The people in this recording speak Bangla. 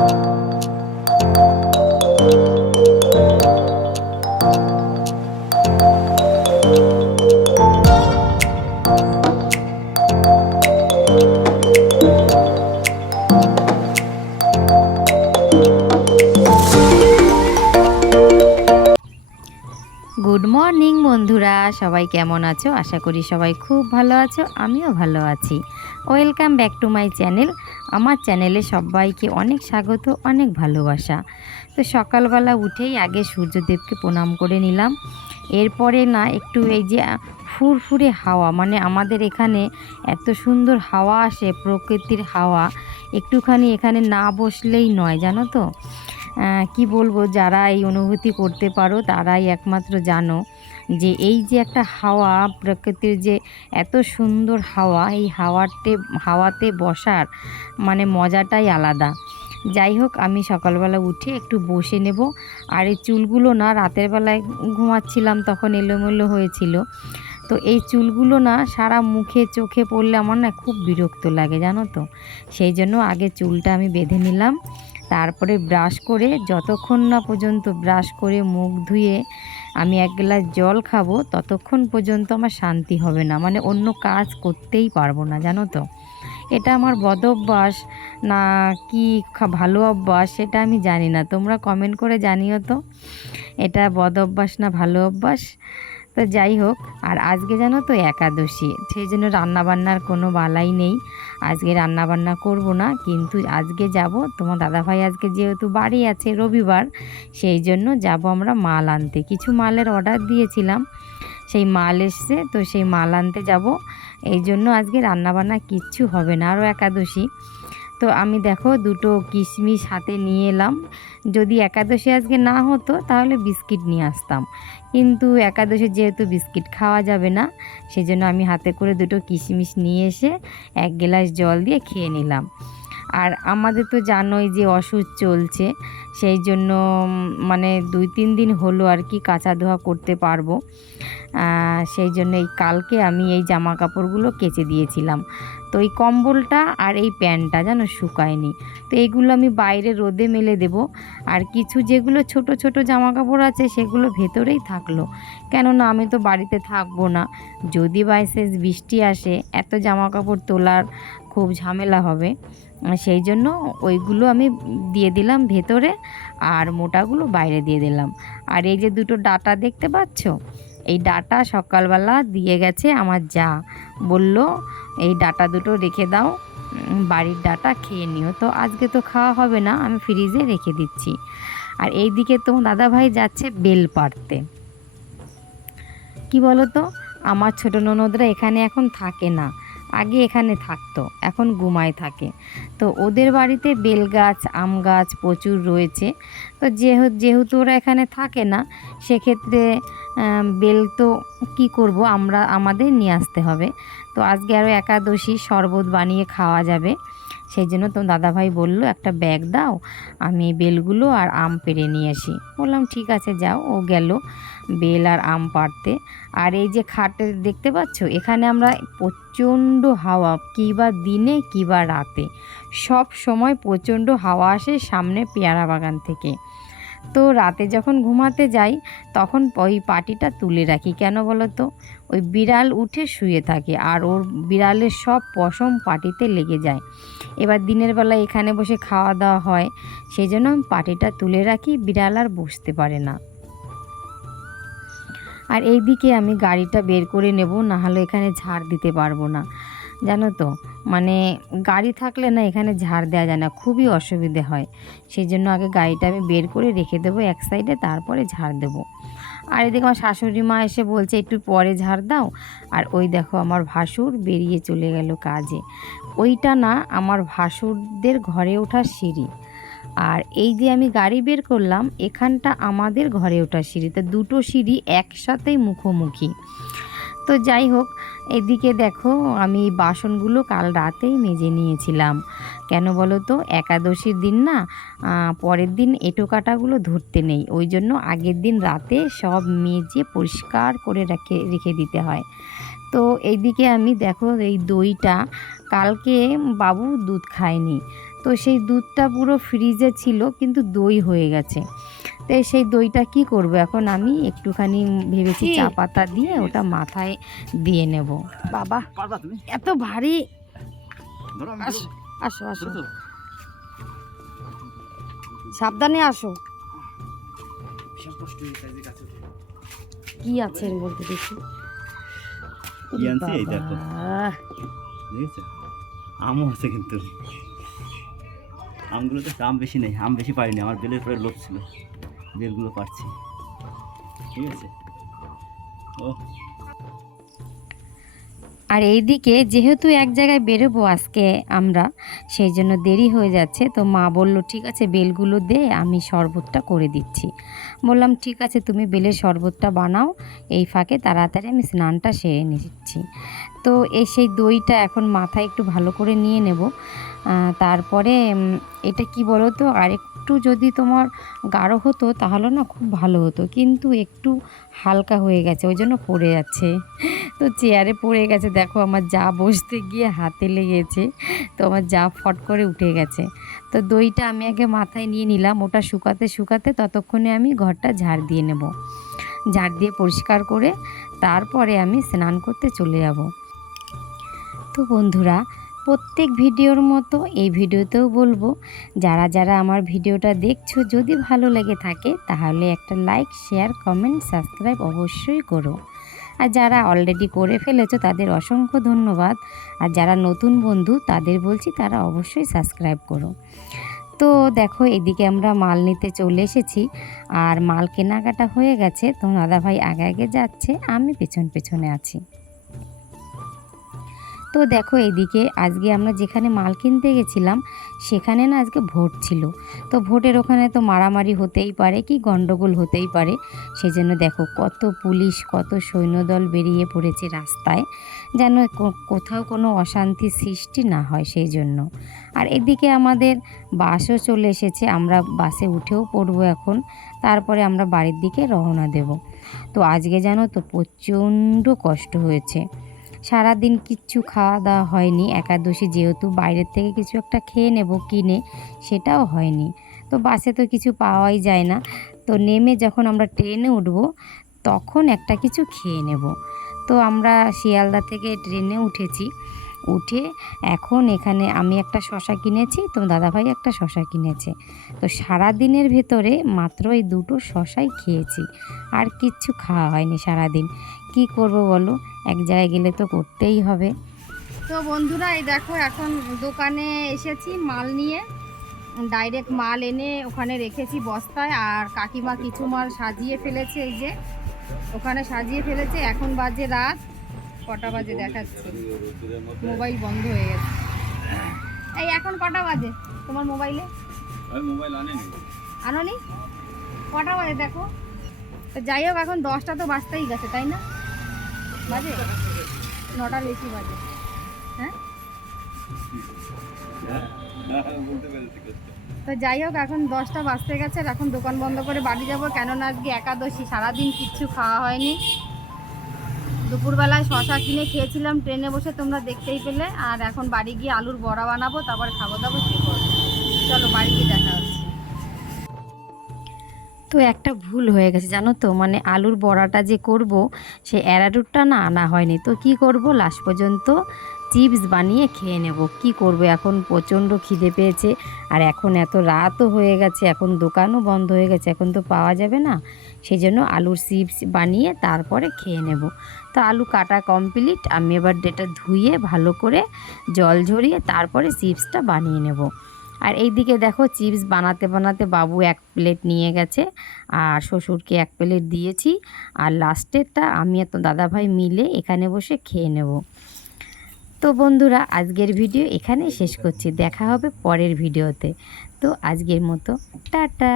গুড মর্নিং বন্ধুরা, সবাই কেমন আছো? আশা করি সবাই খুব ভালো আছো, আমিও ভালো আছি। Welcome back to my channel. আমার চ্যানেলে সবাইকে অনেক স্বাগত, অনেক ভালোবাসা। তো সকালবেলা উঠেই আগে সূর্যদেবকে প্রণাম করে নিলাম। এরপরে না একটু এই যে ফুরফুরে হাওয়া, মানে আমাদের এখানে এত সুন্দর হাওয়া আসে, প্রকৃতির হাওয়া, একটুখানি এখানে না বসলেই নয়, জানো তো। কি বলবো, যারা এই অনুভূতি করতে পারো তারাই একমাত্র জানো যে এই যে একটা হাওয়া, প্রকৃতির যে এত সুন্দর হাওয়া, এই হাওয়াতে বসার মানে মজাটাই আলাদা। যাই হোক, আমি সকালবেলা উঠে একটু বসে নেব। আর এই চুলগুলো না রাতের বেলায় ঘুমাচ্ছিলাম তখন এলোমেলো হয়েছিল। তো এই চুলগুলো না সারা মুখে চোখে পড়লে আমার না খুব বিরক্ত লাগে, জানো তো। সেই জন্য আগে চুলটা আমি বেঁধে নিলাম। তারপরে ব্রাশ করে, যতক্ষণ না পর্যন্ত ব্রাশ করে মুখ ধুয়ে আমি এক গ্লাস জল খাবো ততক্ষণ পর্যন্ত আমার শান্তি হবে না, মানে অন্য কাজ করতেই পারবো না, জানো তো। এটা আমার বদ অভ্যাস না কি ভালো অভ্যাস সেটা আমি জানি না, তোমরা কমেন্ট করে জানিও তো এটা বদ অভ্যাস না ভালো অভ্যাস। তো যাই হোক, আর আজকে জানো তো একাদশী, সেই জন্য রান্নাবান্নার কোনো বালাই নেই। আজকে রান্নাবান্না করব না, কিন্তু আজকে যাব, তোমার দাদাভাই আজকে যেহেতু বাড়ি আছে রবিবার, সেই জন্য যাব আমরা মাল আনতে। কিছু মালের অর্ডার দিয়েছিলাম, সেই মাল এসছে, তো সেই মাল আনতে যাব। এই জন্য আজকে রান্নাবান্না কিচ্ছু হবে না, আরও একাদশী। তো আমি দেখো দুটো কিশমিশ হাতে নিয়ে এলাম। যদি একাদশী আজকে না হতো তাহলে বিস্কিট নিয়ে আসতাম, কিন্তু একাদশী যেহেতু বিস্কিট খাওয়া যাবে না, সেজন্য আমি হাতে করে দুটো কিশমিশ নিয়ে এসে এক গ্লাস জল দিয়ে খেয়ে নিলাম। আর আমাদের তো জানোই যে ওষুধ চলছে, সেই জন্য মানে 2-3 দিন হলো আর কি কাচা ধোয়া করতে পারবো। সেই জন্য এই কালকে আমি এই জামা কাপড়গুলো কেচে দিয়েছিলাম। তো এই কম্বলটা আর এই প্যান্টটা যেন শুকায়নি, তো এইগুলো আমি বাইরে রোদে মেলে দেব। আর কিছু যেগুলো ছোট ছোট জামা কাপড় আছে সেগুলো ভেতরেই থাকলো, কেননা আমি তো বাড়িতে থাকবো না। যদি বাই চান্স বৃষ্টি আসে, এত জামা কাপড় তোলার খুব ঝামেলা হবে, সেই জন্য ওইগুলো আমি দিয়ে দিলাম ভেতরে, আর মোটাগুলো বাইরে দিয়ে দিলাম। আর এই যে দুটো ডাটা দেখতে পাচ্ছ, এই ডাটা সকালবেলা দিয়ে গেছে আমার যা, বলল এই ডাটা দুটো রেখে দাও, বাড়ির ডাটা খেয়ে নিও। তো আজকে তো খাওয়া হবে না, আমি ফ্রিজে রেখে দিচ্ছি। আর এই দিকে তো দাদাভাই যাচ্ছে বেল পাড়তে। কি বলো তো, আমার ছোটো ননদরা এখানে এখন থাকে না, আগে এখানে থাকতো, এখন গুমায় থাকে। তো ওদের বাড়িতে বেল গাছ, আম গাছ প্রচুর রয়েছে। তো যেহেতু ওরা এখানে থাকে না, সেক্ষেত্রে বেল তো কি করব, আমাদের নিয়ে আসতে হবে। তো আজকে আরও একাদশী, শরবত বানিয়ে খাওয়া যাবে। সেই জন্য তো দাদাভাই বলল একটা ব্যাগ দাও, আমি বেলগুলো আর আম পেড়ে নিয়ে আসি। বললাম ঠিক আছে যাও। ও গেল বেল আর আম পাড়তে। আর এই যে খাটে দেখতে পাচ্ছ, এখানে আমরা প্রচণ্ড হাওয়া, কী বা দিনে কী বা রাতে, সব সময় প্রচণ্ড হাওয়া আসে সামনে পেয়ারা বাগান থেকে। তো রাতে যখন ঘুমাতে যাই তখন ওই পাটিটা তুলে রাখি, কেন বলো তো, ওই বিড়াল উঠে শুয়ে থাকে আর ওর বিড়ালের সব পশম পাটিতে লেগে যায়। এবার দিনের বেলা এখানে বসে খাওয়া দাওয়া হয়, সেই জন্য আমি পাটিটা তুলে রাখি, বিড়াল আর বসতে পারে না। আর এই দিকে আমি গাড়িটা বের করে নেব, না হলে এখানে ঝাড় দিতে পারবো না, জানো তো। মানে গাড়ি থাকলে না এখানে ঝাড় দেওয়া যায় না, খুবই অসুবিধে হয়। সেই জন্য আগে গাড়িটা আমি বের করে রেখে দেবো এক সাইডে, তারপরে ঝাড় দেবো। আর এদিকে আমার শাশুড়ি মা এসে বলছে একটু পরে ঝাড় দাও। আর ওই দেখো আমার ভাসুর বেরিয়ে চলে গেল কাজে। ওইটা না আমার ভাসুরদের ঘরে ওঠার সিঁড়ি, আর এই যে আমি গাড়ি বের করলাম এখানটা আমাদের ঘরে ওঠার সিঁড়ি, তো দুটো সিঁড়ি একসাথেই মুখোমুখি। তো যাই হোক, এদিকে দেখো আমি বাসনগুলো কাল রাতেই মেজে নিয়েছিলাম। কেন বলো তো, একাদশীর দিন না পরের দিন এঁটো কাটাগুলো ধরতে নেই, ওই জন্য আগের দিন রাতে সব মেজে পরিষ্কার করে রেখে দিতে হয়। তো এইদিকে আমি দেখো এই দইটা, কালকে বাবু দুধ খায়নি, তো সেই দুধটা পুরো ফ্রিজে ছিল কিন্তু দই হয়ে গেছে। তো সেই দইটা কি করব এখন আমি একটুখানি ভেবেছি চা পাতা দিয়ে ওটা মাথায় দিয়ে নেব। বাবা এত ভারী, আসো আসো সাবধানে আসো। কি আছে এর মধ্যে দেখি? আমও আছে কিন্তু আমগুলোতে দাম বেশি নেই, আম বেশি পারিনি, আমার বেলের পরে লোভ ছিল, বেলগুলো পারছি। ঠিক আছে। ও আর এইদিকে যেহেতু এক জায়গায় বেরোবো আজকে আমরা, সেই জন্য দেরি হয়ে যাচ্ছে। তো মা বলল ঠিক আছে বেলগুলো দে, আমি শরবতটা করে দিচ্ছি। বললাম ঠিক আছে তুমি বেলের শরবতটা বানাও, এই ফাঁকে তাড়াতাড়ি আমি স্নানটা সেরে নিচ্ছি। তো সেই দইটা এখন মাথায় একটু ভালো করে নিয়ে নেব। তারপরে এটা কি বলো তো, আরেকটু যদি তোমার গাঢ় হতো তাহলে না খুব ভালো হতো, কিন্তু একটু হালকা হয়ে গেছে ওই জন্য পড়ে যাচ্ছে। তো চেয়ারে পড়ে গেছে, দেখো আমার যা বসতে গিয়ে হাতে লেগেছে, তো আমার যা ফট করে উঠে গেছে। তো দইটা আমি আগে মাথায় নিয়ে নিলাম, ওটা শুকাতে শুকাতে ততক্ষণে আমি ঘরটা ঝাড় দিয়ে নেব। ঝাড় দিয়ে পরিষ্কার করে তারপরে আমি স্নান করতে চলে যাব। তো বন্ধুরা, প্রত্যেক ভিডিওর মতো এই ভিডিওতেও বলবো, যারা যারা আমার ভিডিওটা দেখছো যদি ভালো লেগে থাকে তাহলে একটা লাইক, শেয়ার, কমেন্ট, সাবস্ক্রাইব অবশ্যই করো। আর যারা অলরেডি করে ফেলেছো তাদের অসংখ্য ধন্যবাদ। আর যারা নতুন বন্ধু তাদের বলছি তারা অবশ্যই সাবস্ক্রাইব করো। তো দেখো এদিকে আমরা মাল নিতে চলে এসেছি, আর মাল কেনাকাটা হয়ে গেছে। তো দাদাভাই আগে আগে যাচ্ছে, আমি পেছন পেছনে আছি। তো দেখো এদিকে আজকে আমরা যেখানে মাল কিনতে গেছিলাম সেখানে না আজকে ভোট ছিল। তো ভোটের ওখানে তো মারামারি হতেই পারে, কি গণ্ডগোল হতেই পারে, সেজন্য দেখো কত পুলিশ, কত সৈন্যদল বেরিয়ে পড়েছে রাস্তায়, যেন কোথাও কোনো অশান্তি সৃষ্টি না হয় সেই জন্য। আর এদিকে আমাদের বাসও চলে এসেছে, আমরা বাসে উঠেও পড়বো এখন, তারপরে আমরা বাড়ির দিকে রওনা দেব। তো আজকে জানো তো প্রচণ্ড কষ্ট হয়েছে, সারাদিন কিচ্ছু খাওয়া দাওয়া হয়নি, একাদশী যেহেতু বাইরের থেকে কিছু একটা খেয়ে নেব কিনে, সেটাও হয়নি। তো বাসে তো কিছু পাওয়াই যায় না, তো নেমে যখন আমরা ট্রেনে উঠব তখন একটা কিছু খেয়ে নেব। তো আমরা শিয়ালদা থেকে ট্রেনে উঠেছি, উঠে এখন এখানে আমি একটা শশা কিনেছি, তো দাদাভাই একটা শশা কিনেছে। তো সারা দিনের ভেতরে মাত্র এই দুটো শশাই খেয়েছি, আর কিচ্ছু খাওয়া হয়নি সারাদিন। কি করব বলো, এক জায়গায় গেলে তো করতেই হবে। তো বন্ধুরা এই দেখো এখন দোকানে এসেছি মাল নিয়ে, ডাইরেক্ট মাল এনে ওখানে রেখেছি বস্তায়। আর কাকিমা কিছু মাল সাজিয়ে ফেলেছে, এই যে ওখানে সাজিয়ে ফেলেছে। এখন বাজে রাত কটা বাজে দেখাচ্ছি, মোবাইল বন্ধ হয়ে গেছে। এই এখন কটা বাজে তোমার মোবাইলে? মোবাইল আনোনি? কটা বাজে দেখো। তো যাই হোক এখন 10টা তো বাজতেই গেছে, তাই না? বাজে 9টার বেশি বাজে। হ্যাঁ তো যাই হোক এখন 10টা বাজতে গেছে, আর এখন দোকান বন্ধ করে বাড়ি যাব, কেননা আজকে একাদশী, সারাদিন কিচ্ছু খাওয়া হয়নি। দুপুরবেলায় শশা কিনে খেয়েছিলাম ট্রেনে বসে, তোমরা দেখতেই পেলে। আর এখন বাড়ি গিয়ে আলুর বড়া বানাবো, তারপর খাবো দাবো, সে করবো। চলো বাড়ি গিয়ে দেখা হচ্ছে। তো একটা ভুল হয়ে গেছে জানো তো, মানে আলুর বড়াটা যে করব সে অ্যারারুটটা না আনা হয়নি। তো কি করব, লাস্ট পর্যন্ত চিপস বানিয়ে খেয়ে নেব। কি করব, এখন প্রচণ্ড খিদে পেয়েছে, আর এখন এত রাতও হয়ে গেছে, এখন দোকানও বন্ধ হয়ে গেছে, এখন তো পাওয়া যাবে না, সেই জন্য আলুর চিপস বানিয়ে তারপরে খেয়ে নেব। তো আলু কাটা কমপ্লিট, আমি এবার এটা ধুয়ে ভালো করে জল ঝরিয়ে তারপরে চিপসটা বানিয়ে নেব। আর এইদিকে দেখো চিপস বানাতে বানাতে বাবু 1 প্লেট নিয়ে গেছে, আর শ্বশুরকে 1 প্লেট দিয়েছি, আর লাস্টেরটা আমি আর তো দাদাভাই মিলে এখানে বসে খেয়ে নেব। তো বন্ধুরা আজকের ভিডিও এখানেই শেষ করছি, দেখা হবে পরের ভিডিওতে। তো আজকের মতো টাটা।